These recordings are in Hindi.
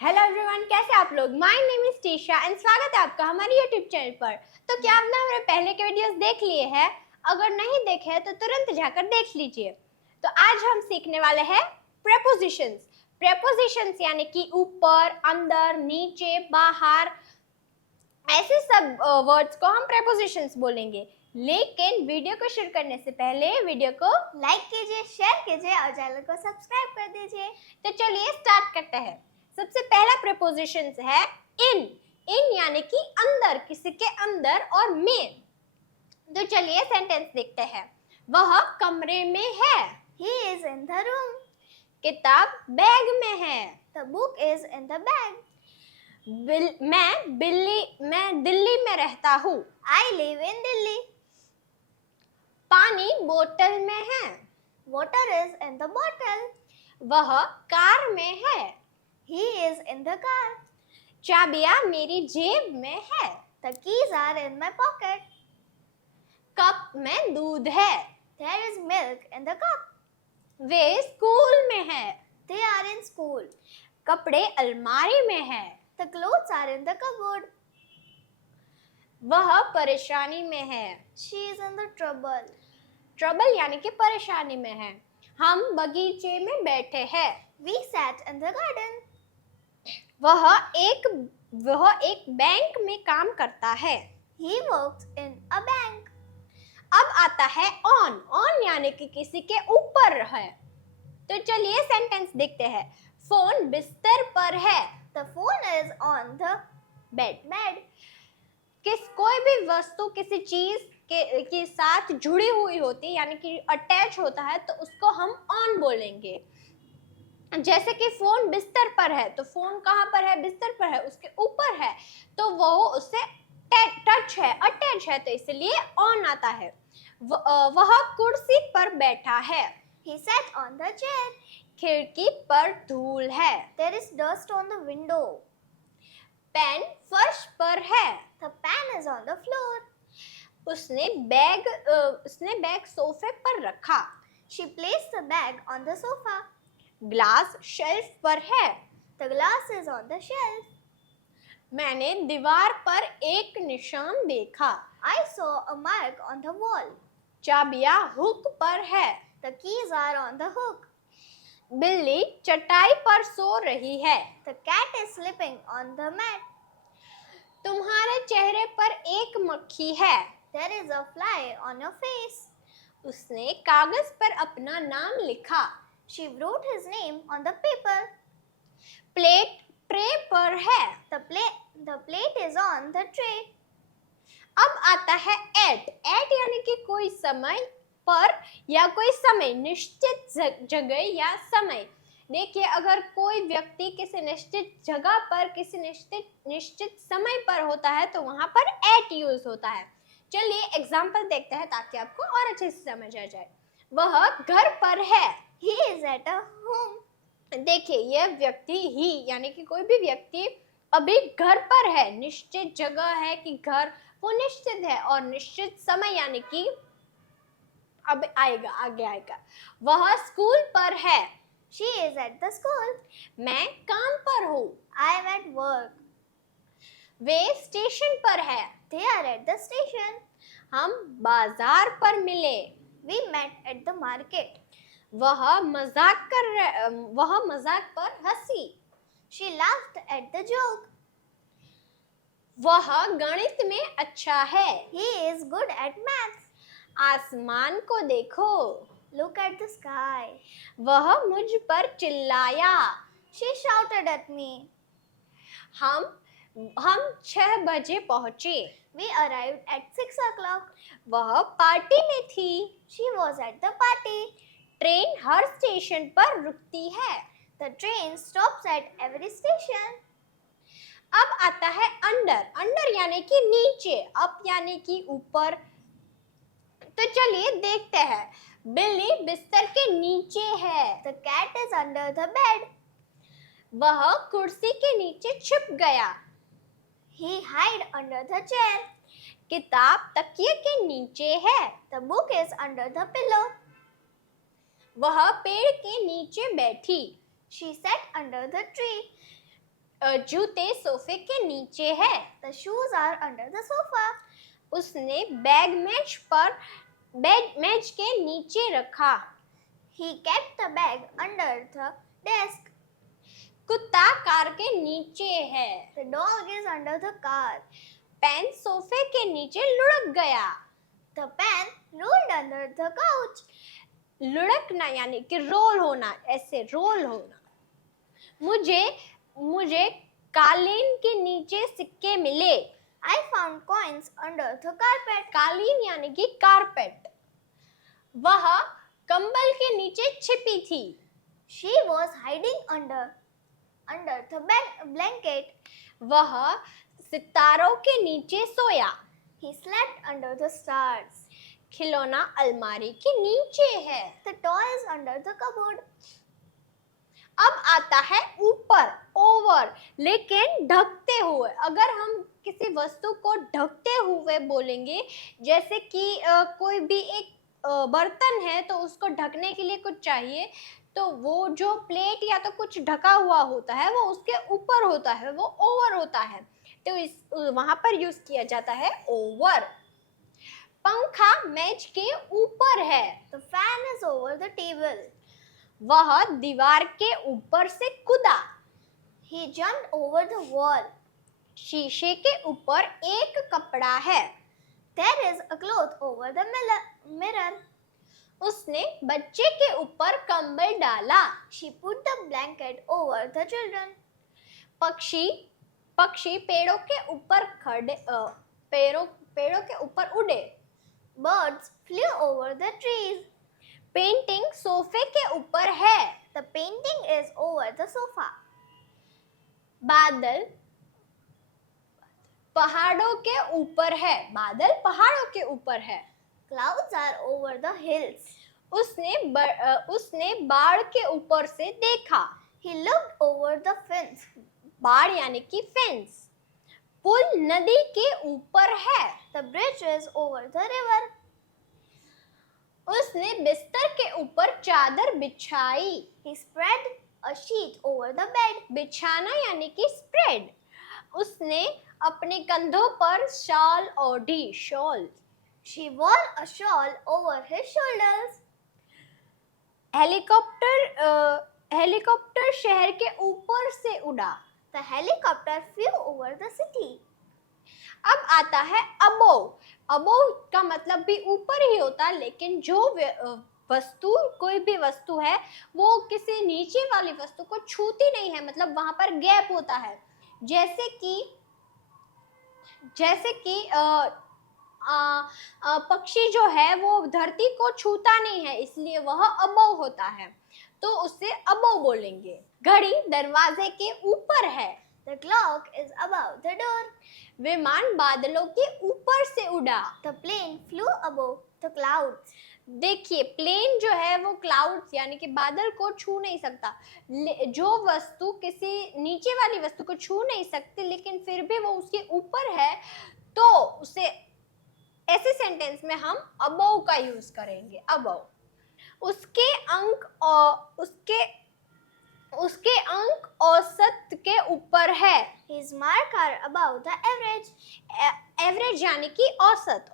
हेलो एवरीवन, कैसे आप लोग। My name is Trisha and स्वागत है आपका हमारे यूट्यूब चैनल पर। तो क्या आपने हमारे पहले के वीडियोस देख लिए हैं? अगर नहीं देखे हैं तो तुरंत जाकर देख लीजिए। तो आज हम सीखने वाले हैं प्रेपोजिशंस। प्रेपोजिशंस यानी कि ऊपर, अंदर, नीचे, बाहर, ऐसे सब वर्ड्स को हम प्रेपोजिशंस बोलेंगे। लेकिन वीडियो को शुरू करने से पहले वीडियो को लाइक कीजिए, शेयर कीजिए और चैनल को सब्सक्राइब कर दीजिए। तो चलिए स्टार्ट करते हैं। सबसे पहला प्रेपोजिशन है इन। इन यानी कि अंदर, किसी के अंदर, और में। तो चलिए सेंटेंस देखते हैं। वह कमरे में है। He is in the room. किताब बैग में है। The book is in the bag. मैं दिल्ली में रहता हूँ। I live in Delhi. पानी बोतल में है। Water is in the bottle. वह कार में है। He is in the car. चाबियां मेरी जेब में है। The keys are in my pocket. Cup में दूध है। There is milk in the cup. Way school में है। They are in school. कपड़े अलमारी में है। The clothes are in the cupboard. वह परेशानी में है। She is in the trouble. Trouble यानी कि परेशानी में है। हम बगीचे में बैठे हैं। We sat in the garden. वह एक बैंक में काम करता है। He works in a bank. अब आता है ऑन। ऑन यानी कि किसी के ऊपर है। तो चलिए सेंटेंस देखते हैं। फोन बिस्तर पर है। The phone is on the bed. कोई भी वस्तु किसी चीज के साथ जुड़ी हुई होती है यानी कि अटैच होता है तो उसको हम ऑन बोलेंगे। जैसे कि फोन बिस्तर पर है, तो फोन कहाँ पर है? बिस्तर पर है, उसके ऊपर है, तो वो उससे टच है, अटैच है, तो इसलिए ऑन आता है। वह कुर्सी पर बैठा है। He sat on the chair. खिड़की पर धूल है। There is dust on the window. Pen फर्श पर है। The pen is on the floor. उसने बैग सोफे पर रखा। She placed the bag on the sofa. Glass shelf पर है। The glass is on the shelf. मैंने दीवार पर एक निशान देखा। I saw a mark on the wall. चाबियां हुक पर है। The keys are on the hook. बिल्ली चटाई पर सो रही है। The cat is sleeping on the mat. तुम्हारे चेहरे पर एक मक्खी है। There is a fly on your face. उसने कागज पर अपना नाम लिखा। She wrote his name on the paper. Plate tray पर है। The plate is on the tray. अब आता है एट। एट यानी कि कोई समय पर या कोई समय, निश्चित जगह या समय। देखिए, अगर कोई व्यक्ति किसी निश्चित जगह पर किसी निश्चित समय पर होता है तो वहां पर एट यूज होता है। चलिए एग्जाम्पल देखते हैं ताकि आपको और अच्छे से समझ आ जाए। वह घर पर है। He is at a home. देखिए, यह व्यक्ति ही यानी कि कोई भी व्यक्ति अभी घर पर है। निश्चित जगह है कि घर, वो निश्चित है, और निश्चित समय यानी कि अब आएगा, आगे आएगा। वह स्कूल पर है। She is at the school. मैं काम पर हूँ। I am at work. Way station पर है। They are at the station. हम बाजार पर मिले। We met at the market. वह मजाक पर हंसी। She laughed at the joke. वह गणित में अच्छा है। He is good at maths. आसमान को देखो। Look at the sky. वह मुझ पर चिल्लाया। She shouted at me. हम 6 बजे पहुंचे। We arrived at 6 o'clock. वह पार्टी में थी। She was at the party. Train her station पर रुकती है। The train stops at every station. अब आता है अंडर। अंडर यानी कि नीचे, अप यानी कि ऊपर। तो चलिए देखते हैं। बिल्ली बिस्तर के नीचे है। The cat is under the bed. वह कुर्सी के नीचे छिप गया। He hid under the chair. किताब तकिए के नीचे है। The book is under the pillow. वह पेड़ के नीचे बैठी। She sat under the tree. जूते सोफे के नीचे है। The shoes are under the sofa. उसने बैग मेज के नीचे रखा। He kept the bag under the desk. कुत्ता कार के नीचे है। The dog is under the car. Pen सोफे के नीचे लुढ़क गया। The pen rolled under the couch. लुढ़कना यानी कि रोल होना, ऐसे रोल होना। मुझे कालीन के नीचे सिक्के मिले। I found coins under the carpet. कालीन यानी कि कारपेट। वह कंबल के नीचे छिपी थी। She was hiding under the blanket. वह सितारों के नीचे सोया। He slept under the stars. खिलौना अलमारी के नीचे है। The toys under the cupboard. अब आता है ऊपर, ओवर, लेकिन ढकते हुए। अगर हम किसी वस्तु को ढकते हुए बोलेंगे, जैसे कि कोई भी एक बर्तन है तो उसको ढकने के लिए कुछ चाहिए, तो वो जो प्लेट या तो कुछ ढका हुआ होता है वो उसके ऊपर होता है, वो ओवर होता है, तो वहां पर यूज किया जाता है ओवर। पंखा मेज के ऊपर है। The fan is over the table. वह दीवार के ऊपर से कूदा। He jumped over the wall. शीशे के ऊपर एक कपड़ा है। There is a cloth over the mirror. उसने बच्चे के ऊपर कंबल डाला। She put the blanket over the children. पक्षी पेड़ों के ऊपर पेड़ों के ऊपर उड़े। Birds flew over the trees. Painting सोफे के ऊपर है। The painting is over the sofa. बादल पहाड़ों के ऊपर है। बादल पहाड़ों के ऊपर है। Clouds are over the hills. उसने बाड़ के ऊपर से देखा। He looked over the fence. बाड़ यानी कि फेंस। पुल नदी के ऊपर है। The bridge is over the river. उसने बिस्तर के ऊपर चादर बिछाई। He spread a sheet over the bed. बिछाना यानी कि स्प्रेड। उसने अपने कंधों पर शॉल ओढ़ी। Shawl. She wore a shawl over his shoulders. Helicopter शहर के ऊपर से उड़ा। The helicopter flew over the city. अब आता है अबोव। अबोव का मतलब भी ऊपर ही होता है, लेकिन जो कोई भी वस्तु है वो किसी नीचे वाली वस्तु को छूती नहीं है, मतलब वहां पर गैप होता है। जैसे कि पक्षी जो है वो धरती को छूता नहीं है, इसलिए वह अबोव होता है, तो उससे अबोव बोलेंगे। घड़ी दरवाजे के ऊपर है। The clock is above the door. विमान बादलों के ऊपर से उड़ा। The plane flew above the clouds. देखिए, प्लेन जो है वो क्लाउड्स यानी कि बादल को छू नहीं सकता। जो वस्तु किसी नीचे वाली वस्तु को छू नहीं सकती लेकिन फिर भी वो उसके ऊपर है, तो उसे ऐसे सेंटेंस में हम अबोव का यूज करेंगे। अबोव। उसके अंक औसत के ऊपर है। His marks are above the average. Average यानी कि औसत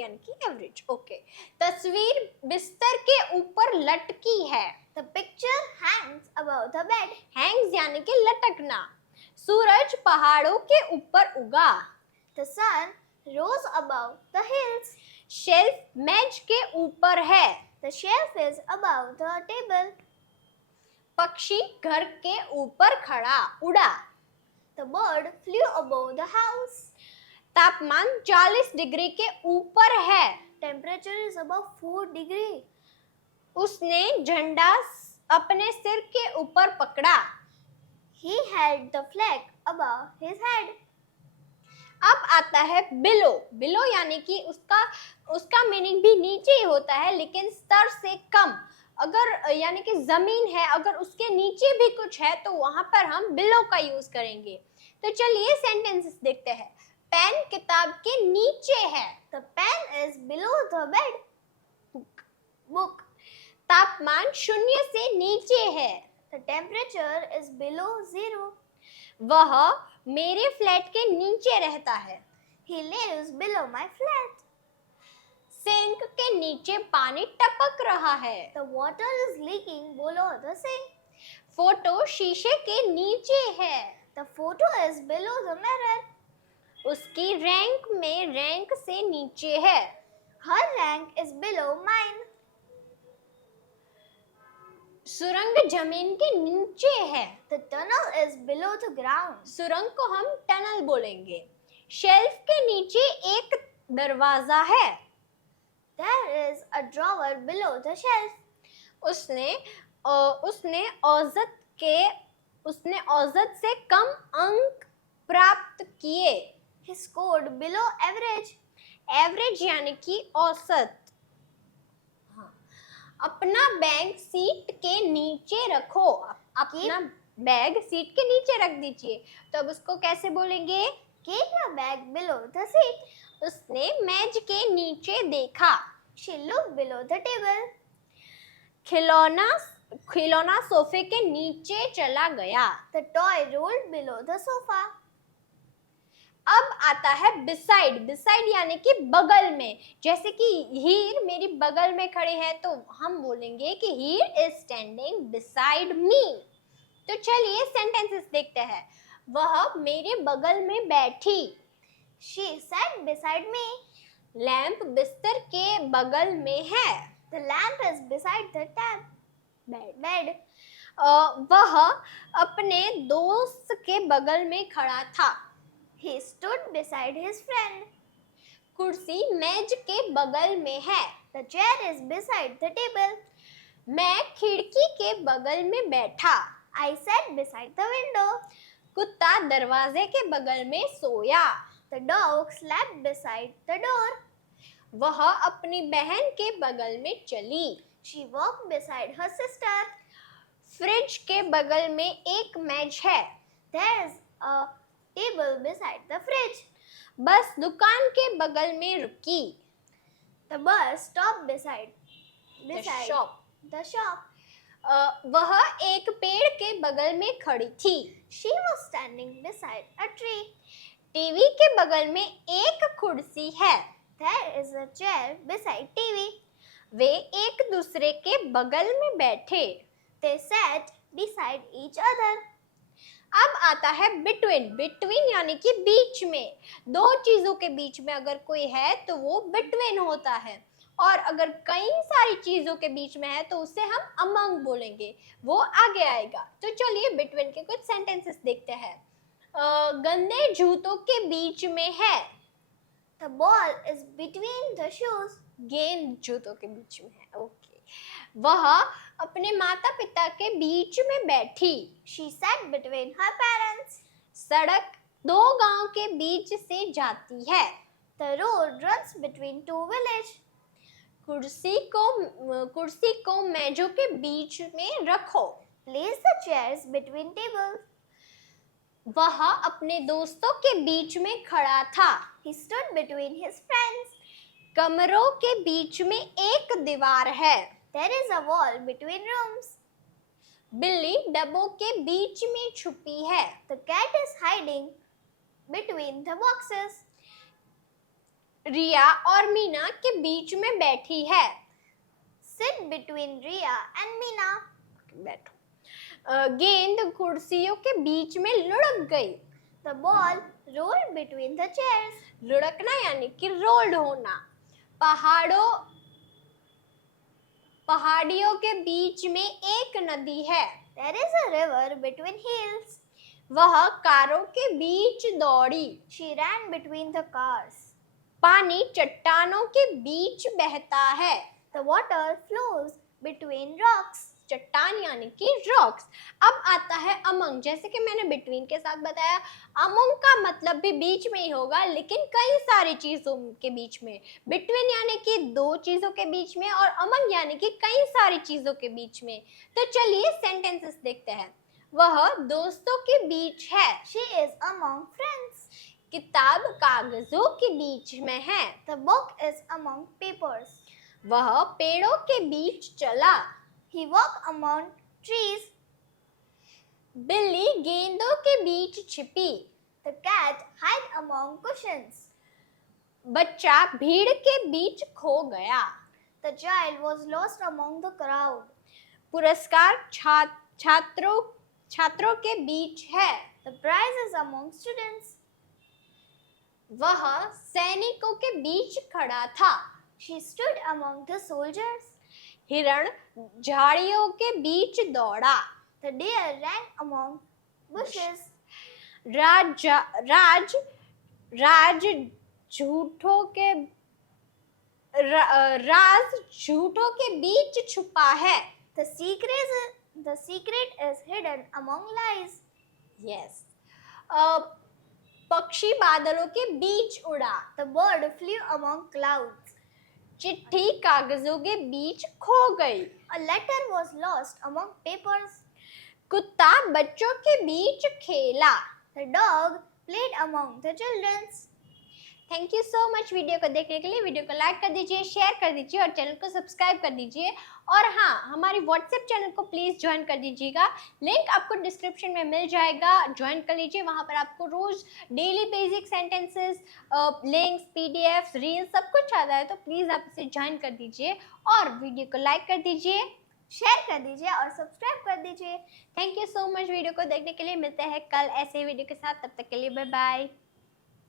यानी कि एवरेज। ओके। तस्वीर बिस्तर के ऊपर लटकी है। The picture hangs above the bed. Hanks यानी कि लटकना। सूरज पहाड़ों के ऊपर उगा। The sun rose above the hills. Shelf मेज के ऊपर है। The shelf is above the table. पक्षी घर के ऊपर खड़ा उड़ा। The bird flew above the house. तापमान 40 डिग्री के ऊपर है। Temperature is above 4 degree. उसने झंडा अपने सिर के ऊपर पकड़ा। He held the flag above his head. अब आता है बिलो। बिलो यानी कि उसका मीनिंग भी नीचे ही होता है, लेकिन स्तर से कम। अगर यानी कि जमीन है, अगर उसके नीचे भी कुछ है तो वहां पर हम बिलो का यूज करेंगे। तो चलिए सेंटेंसेस देखते हैं। पेन किताब के नीचे है। The pen is below the bed. Book. तापमान 0 से नीचे है। The temperature is below 0. वह मेरे फ्लैट के नीचे रहता है। He lives below my flat. Sink के नीचे पानी टपक रहा है। The water is leaking below the sink. Photo शीशे के नीचे है। The photo is below the mirror. उसकी रैंक में रैंक से नीचे है। Her rank is below mine. सुरंग जमीन के नीचे है। The tunnel is below the ground. सुरंग को हम टनल बोलेंगे। शेल्फ के नीचे एक दरवाजा है। There is a drawer below the shelf. उसने औसत से कम अंक प्राप्त किए। He scored below average. Average यानी कि औसत। हाँ। अपना बैग सीट के नीचे रखो। अपना बैग सीट के नीचे रख दीजिए। तो अब उसको कैसे बोलेंगे? Keep your bag below the seat. उसने मेज के नीचे देखा। She looked below the table. खिलौना सोफे के नीचे चला गया। The toy rolled below the sofa. अब आता है बिसाइड। बिसाइड यानी कि बगल में। जैसे कि हीर मेरी बगल में खड़े हैं तो हम बोलेंगे कि हीर इज स्टैंडिंग बिसाइड मी। तो चलिए सेंटेंसेस देखते हैं। वह मेरे बगल में बैठी। She sat beside me. Lamp बिस्तर के बगल में है। The lamp is beside the bed. वह अपने दोस्त के बगल में खड़ा था। He stood beside his friend. कुर्सी मेज के बगल में है। The chair is beside the table. मैं खिड़की के बगल में बैठा। I sat beside the window. कुत्ता दरवाजे के बगल में सोया। The dog slept beside the door. वह अपनी बहन के बगल में चली। She walked beside her sister. Fridge के बगल में एक मेज है। There is a table beside the fridge. बस दुकान के बगल में रुकी। The bus stopped beside shop. the shop. वह एक पेड़ के बगल में खड़ी थी। She was standing beside a tree. TV के बगल में एक कुर्सी है। There is a chair beside TV. वे एक दूसरे के बगल में बैठे। They sat beside each other. अब आता है बिटवीन। बिटवीन यानी कि बीच में। दो चीजों के बीच में अगर कोई है तो वो बिटवीन होता है। और अगर कई सारी चीजों के बीच में है तो उसे हम अमंग बोलेंगे। वो आगे आएगा। तो चलिए बिटवीन के कुछ सेंटेंसेस देखते हैं। गंदे जूतों के बीच में है। The ball is between the shoes. गेंद जूतों के बीच में है। ओके। वह अपने माता पिता के बीच में बैठी। She sat between her parents. सड़क दो गांव के बीच से जाती है। The road runs between two villages. कुर्सी को मेजों के बीच में रखो। Place the chairs between tables. वह अपने दोस्तों के बीच में खड़ा था। He stood between his friends. कमरों के बीच में एक दीवार है। There is a wall between rooms. बिल्ली डब्बों के बीच में छुपी है। The cat is hiding between the boxes. रिया और मीना के बीच में बैठी है। Sit between Riya and Meena. बैठो। गेंद कुर्सियों के बीच में लुढ़क गई। The ball rolled between the chairs. लुढ़कना यानी कि रोल्ड होना। पहाड़ियों के बीच में एक नदी है। There is a river between hills. वह कारों के बीच दौड़ी। She ran between the cars. पानी चट्टानों के बीच बहता है। The water flows between rocks. चट्टान यानी कि रॉक्स। अब आता है अमंग। जैसे कि मैंने बिटवीन के साथ बताया, अमंग का मतलब भी बीच में ही होगा, लेकिन कई सारी चीजों के बीच में। बिटवीन यानी कि दो चीजों के बीच में और अमंग यानी कि कई सारी चीजों के बीच में। तो चलिए सेंटेंसेस देखते हैं। वह दोस्तों के बीच है। She is among friends. किताब कागजों के बीच में है। The book is among papers. वह पेड़ों के बीच चला। He walked among trees. बिल्ली गेंदों के बीच छिपी। The cat hid among cushions. बच्चा भीड़ के बीच खो गया। The child was lost among the crowd. पुरस्कार छात्रों के बीच है। The prize is among students. वह सैनिकों के बीच खड़ा था। She stood among the soldiers. हिरण झाड़ियों के बीच दौड़ा। The deer ran among bushes. राज झूठों के बीच छुपा है। The secret is hidden among lies. Yes. पक्षी बादलों के बीच उड़ा। The bird flew among clouds. चिट्ठी कागजों के बीच खो गई। A letter was lost among papers. कुत्ता बच्चों के बीच खेला। The dog played among the children. Thank you so much video को देखने के लिए। वीडियो को लाइक कर दीजिए, शेयर कर दीजिए और चैनल को सब्सक्राइब कर दीजिए। और हाँ, हमारी व्हाट्सएप चैनल को प्लीज़ ज्वाइन कर दीजिएगा। लिंक आपको डिस्क्रिप्शन में मिल जाएगा, ज्वाइन कर लीजिए। वहाँ पर आपको रोज़ daily basic sentences, links, PDFs, reels सब कुछ आता है, तो प्लीज़ आप इसे ज्वाइन कर दीजिए और वीडियो को लाइक कर दीजिए, शेयर कर दीजिए और सब्सक्राइब कर दीजिए। Thank you so much video को देखने के लिए। मिलते हैं कल ऐसे वीडियो के साथ, तब तक के लिए बाय बाय।